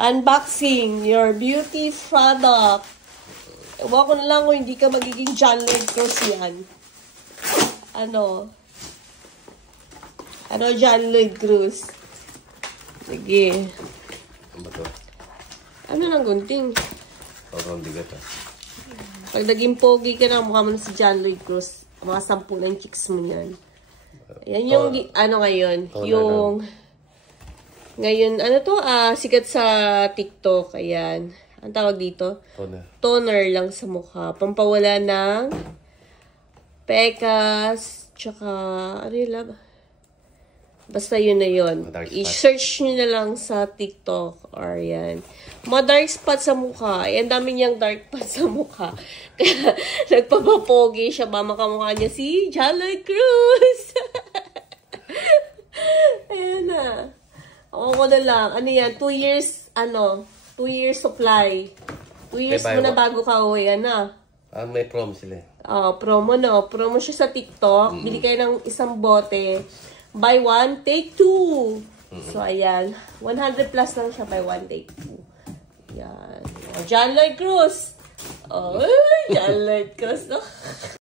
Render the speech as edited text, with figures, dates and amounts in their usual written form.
Unboxing your beauty product. Ewan ko na lang kung hindi ka magiging John Lloyd Cruz yan. Ano John Lloyd Cruz? Sige. Ano ba to? Ano nang gunting? Sobrang bigat ah. Pag naging pogi ka na, mukha mo na si John Lloyd Cruz. Mga 10 ng chicks mo yan. Yan yung, ngayon? Yung, ngayon, sikat sa TikTok. Ayan. Ang tawag dito? Toner. Toner lang sa mukha. Pampawala ng pekas, tsaka, ano yun lang? Basta yun na yun. I-search nyo na lang sa TikTok or yan. Mga dark spot sa mukha. Ang dami niyang dark spot sa mukha. Kaya nagpapapogi siya. Makamukha niya si John Lloyd Cruz. Ayan na. Ako na lang. Ano yan? 2 years, 2 years supply. 2 years mo na bago ka uwi. Ano? May promo sila eh. Promo no. Promo siya sa TikTok. Bili kayo ng isang bote. Buy 1, take 2. So, ayan. 100 plus lang siya. Buy 1, take 2. Ayan. John Lloyd Cruz. John Lloyd Cruz, no?